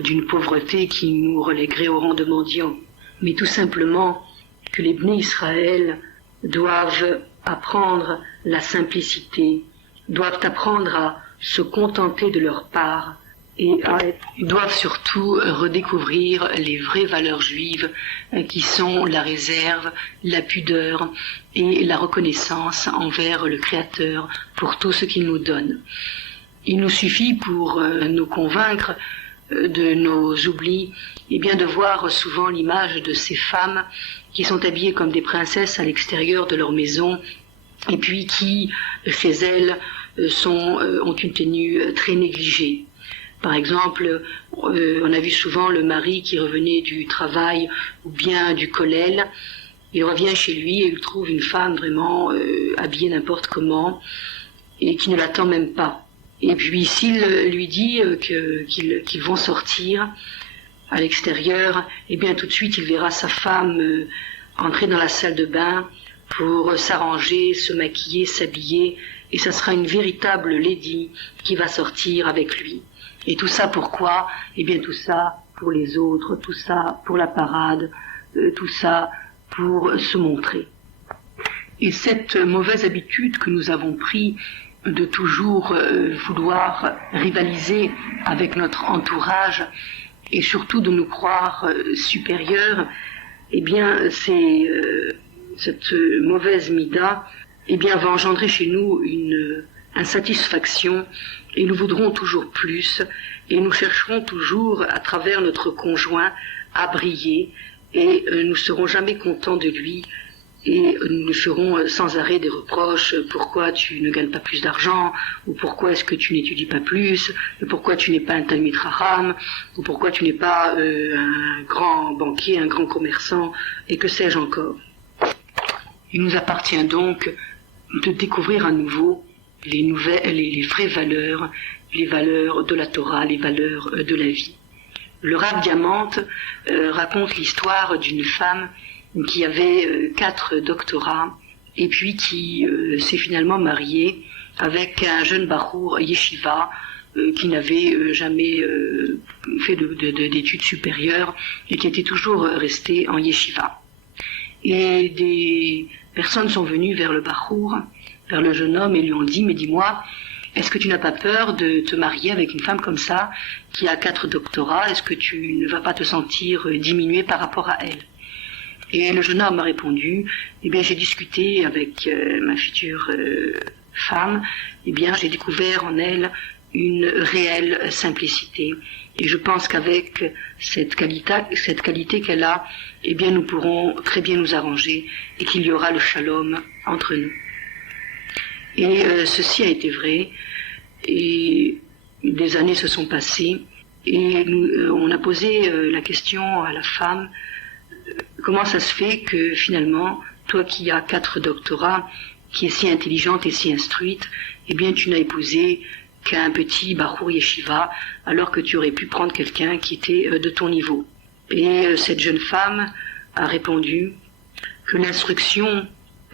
d'une pauvreté qui nous relèguerait au rang de mendiants, mais tout simplement que les Bnei Israël doivent apprendre la simplicité, doivent apprendre à se contenter de leur part et doivent surtout redécouvrir les vraies valeurs juives qui sont la réserve, la pudeur et la reconnaissance envers le Créateur pour tout ce qu'il nous donne. Il nous suffit pour nous convaincre de nos oublis, de voir souvent l'image de ces femmes qui sont habillées comme on à l'extérieur de leur maison, et puis qui, chez elles, ont une tenue très négligée. Par exemple, on a vu souvent le mari qui revenait du travail ou bien du kollel. Il revient chez lui et il trouve une femme vraiment habillée n'importe comment et qui ne l'attend même pas. Et puis s'il lui dit qu'ils vont sortir à l'extérieur, tout de suite il verra sa femme entrer dans la salle de bain pour s'arranger, se maquiller, s'habiller, et ça sera une véritable lady qui va sortir avec lui. Et tout ça pourquoi? Tout ça pour les autres, tout ça pour la parade, tout ça pour se montrer. Et cette mauvaise habitude que nous avons pris de toujours vouloir rivaliser avec notre entourage et surtout de nous croire supérieurs, c'est cette mauvaise mida va engendrer chez nous une insatisfaction, et nous voudrons toujours plus, et nous chercherons toujours à travers notre conjoint à briller, et nous ne serons jamais contents de lui, et nous lui ferons sans arrêt des reproches: pourquoi tu ne gagnes pas plus d'argent, ou pourquoi est-ce que tu n'étudies pas plus, ou pourquoi tu n'es pas un Talmid Chacham, ou pourquoi tu n'es pas un grand banquier, un grand commerçant, et que sais-je encore. Il nous appartient donc de découvrir à nouveau les vraies valeurs, les valeurs de la Torah, les valeurs de la vie. Le Rav Diamante raconte l'histoire d'une femme qui avait 4 doctorats et puis qui s'est finalement mariée avec un jeune bachour yeshiva qui n'avait jamais fait d'études supérieures et qui était toujours resté en yeshiva. Et des personnes sont venues vers le bachour, vers le jeune homme, et lui ont dit: mais dis-moi, est-ce que tu n'as pas peur de te marier avec une femme comme ça, qui a 4 doctorats? Est-ce que tu ne vas pas te sentir diminué par rapport à elle? Et le jeune homme a répondu: j'ai discuté avec ma future femme, j'ai découvert en elle une réelle simplicité. Et je pense qu'avec cette qualité qu'elle a, nous pourrons très bien nous arranger et qu'il y aura le shalom entre nous. Et ceci a été vrai, et des années se sont passées, et on a posé la question à la femme: comment ça se fait que finalement, toi qui as 4 doctorats, qui es si intelligente et si instruite, tu n'as épousé qu'un petit bachour yeshiva, alors que tu aurais pu prendre quelqu'un qui était de ton niveau? Et cette jeune femme a répondu que l'instruction,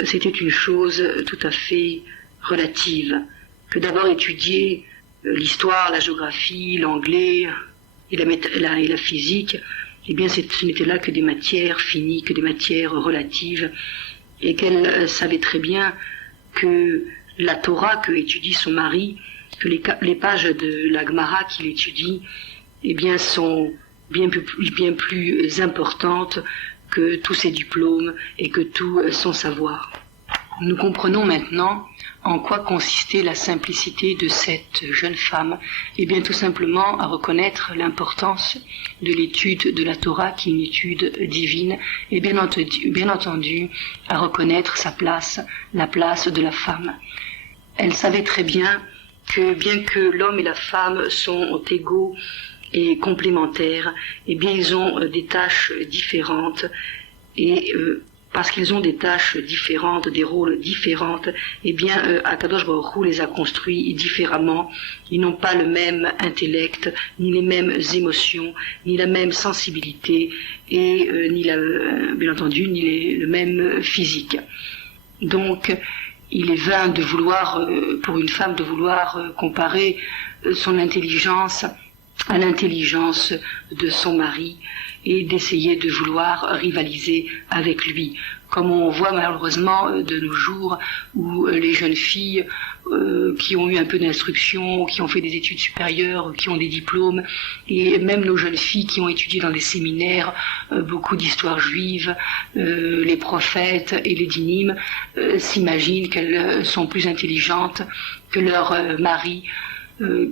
c'était une chose tout à fait relative, que d'abord étudier l'histoire, la géographie, l'anglais et la physique, ce n'était là que des matières finies, que des matières relatives, et qu'elle savait très bien que la Torah que étudie son mari, que les pages de la Gemara qu'il étudie, sont bien plus importantes que tous ses diplômes et que tout son savoir. Nous comprenons maintenant en quoi consistait la simplicité de cette jeune femme. Eh bien, tout simplement à reconnaître l'importance de l'étude de la Torah, qui est une étude divine, et bien entendu à reconnaître sa place, la place de la femme. Elle savait très bien que l'homme et la femme sont égaux et complémentaires, eh bien ils ont des tâches différentes, et parce qu'ils ont des tâches différentes, des rôles différents, eh bien Akadosh Baruch Hu les a construits différemment. Ils n'ont pas le même intellect, ni les mêmes émotions, ni la même sensibilité, et bien entendu ni le même physique. Donc il est vain de vouloir, pour une femme, de vouloir comparer son intelligence à l'intelligence de son mari et d'essayer de vouloir rivaliser avec lui. Comme on voit malheureusement de nos jours, où les jeunes filles qui ont eu un peu d'instruction, qui ont fait des études supérieures, qui ont des diplômes, et même nos jeunes filles qui ont étudié dans des séminaires beaucoup d'histoire juive, les prophètes et les dynimes, s'imaginent qu'elles sont plus intelligentes que leurs maris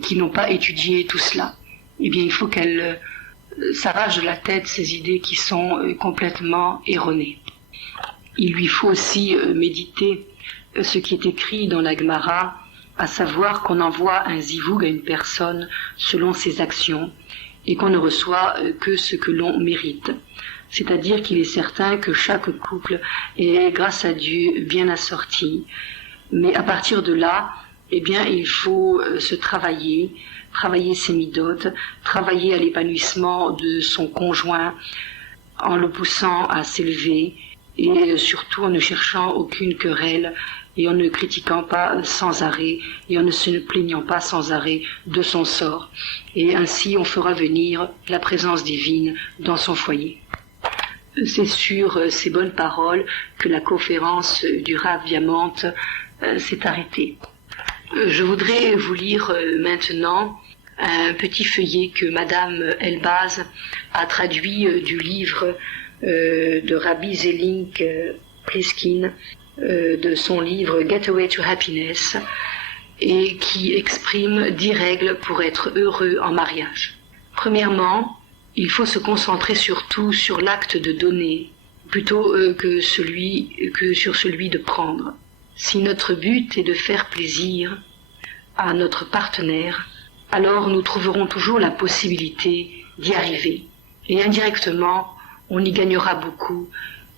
qui n'ont pas étudié tout cela. Eh bien, il faut qu'elles s'arrachent de la tête ces idées qui sont complètement erronées. Il lui faut aussi méditer ce qui est écrit dans la Gemara, à savoir qu'on envoie un zivoug à une personne selon ses actions et qu'on ne reçoit que ce que l'on mérite. C'est-à-dire qu'il est certain que chaque couple est, grâce à Dieu, bien assorti. Mais à partir de là, eh bien, il faut se travailler ses midotes, travailler à l'épanouissement de son conjoint en le poussant à s'élever et surtout en ne cherchant aucune querelle et en ne critiquant pas sans arrêt et en ne se plaignant pas sans arrêt de son sort. Et ainsi on fera venir la présence divine dans son foyer. C'est sur ces bonnes paroles que la conférence du Rav Diamante s'est arrêtée. Je voudrais vous lire maintenant un petit feuillet que Madame Elbaz a traduit du livre de Rabbi Zelink Pliskin, de son livre Gateway to Happiness, et qui exprime 10 règles pour être heureux en mariage. Premièrement, il faut se concentrer surtout sur l'acte de donner, plutôt que sur celui de prendre. Si notre but est de faire plaisir à notre partenaire, alors nous trouverons toujours la possibilité d'y arriver. Et indirectement, on y gagnera beaucoup,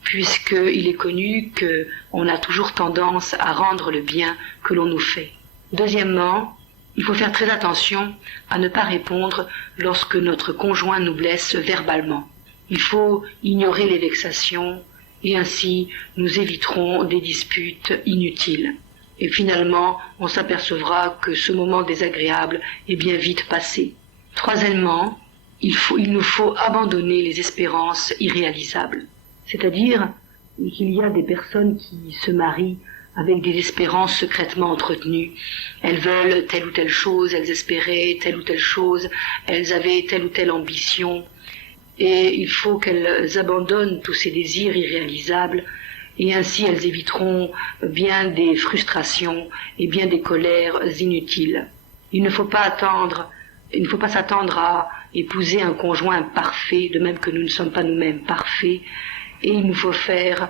puisqu'il est connu qu'on a toujours tendance à rendre le bien que l'on nous fait. Deuxièmement, il faut faire très attention à ne pas répondre lorsque notre conjoint nous blesse verbalement. Il faut ignorer les vexations, et ainsi nous éviterons des disputes inutiles. Et finalement, on s'apercevra que ce moment désagréable est bien vite passé. Troisièmement, il nous faut abandonner les espérances irréalisables. C'est-à-dire qu'il y a des personnes qui se marient avec des espérances secrètement entretenues. Elles veulent telle ou telle chose, elles espéraient telle ou telle chose, elles avaient telle ou telle ambition. Et il faut qu'elles abandonnent tous ces désirs irréalisables, et ainsi elles éviteront bien des frustrations et bien des colères inutiles. Il ne faut pas s'attendre à épouser un conjoint parfait, de même que nous ne sommes pas nous-mêmes parfaits, et il nous faut faire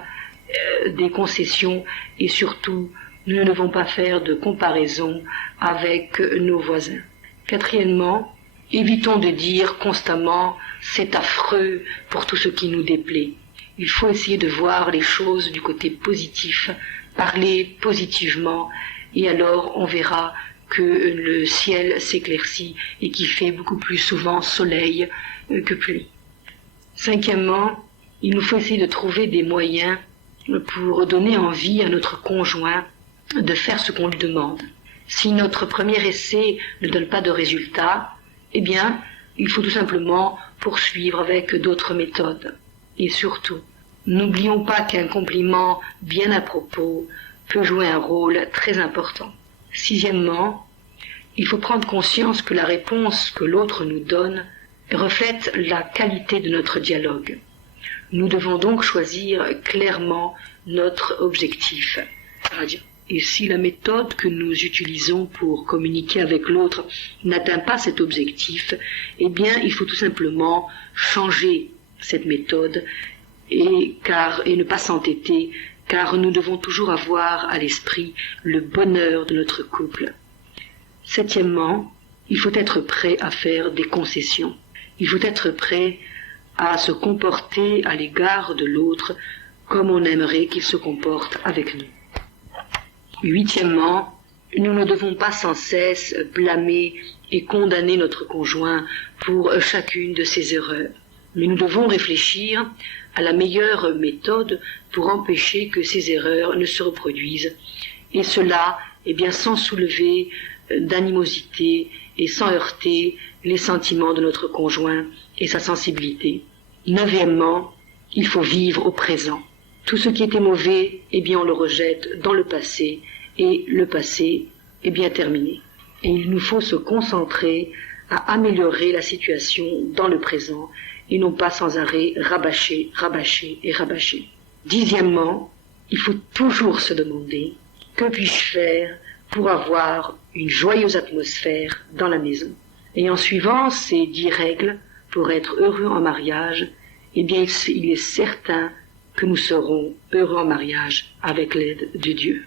des concessions, et surtout, nous ne devons pas faire de comparaison avec nos voisins. Quatrièmement, évitons de dire constamment « c'est affreux » pour tout ce qui nous déplaît. Il faut essayer de voir les choses du côté positif, parler positivement, et alors on verra que le ciel s'éclaircit et qu'il fait beaucoup plus souvent soleil que pluie. Cinquièmement, il nous faut essayer de trouver des moyens pour donner envie à notre conjoint de faire ce qu'on lui demande. Si notre premier essai ne donne pas de résultat, eh bien, il faut tout simplement poursuivre avec d'autres méthodes. Et surtout, n'oublions pas qu'un compliment bien à propos peut jouer un rôle très important. Sixièmement, il faut prendre conscience que la réponse que l'autre nous donne reflète la qualité de notre dialogue. Nous devons donc choisir clairement notre objectif. Et si la méthode que nous utilisons pour communiquer avec l'autre n'atteint pas cet objectif, eh bien, il faut tout simplement changer cette méthode et ne pas s'entêter, car nous devons toujours avoir à l'esprit le bonheur de notre couple. Septièmement, il faut être prêt à faire des concessions. Il faut être prêt à se comporter à l'égard de l'autre comme on aimerait qu'il se comporte avec nous. Huitièmement, nous ne devons pas sans cesse blâmer et condamner notre conjoint pour chacune de ses erreurs. Mais nous devons réfléchir à la meilleure méthode pour empêcher que ces erreurs ne se reproduisent. Et cela, sans soulever d'animosité et sans heurter les sentiments de notre conjoint et sa sensibilité. Neuvièmement, il faut vivre au présent. Tout ce qui était mauvais, on le rejette dans le passé, et le passé est bien terminé. Et il nous faut se concentrer à améliorer la situation dans le présent, et non pas sans arrêt rabâcher, rabâcher et rabâcher. Dixièmement, il faut toujours se demander, que puis-je faire pour avoir une joyeuse atmosphère dans la maison? Et en suivant ces 10 règles pour être heureux en mariage, il est certain que nous serons heureux en mariage avec l'aide de Dieu.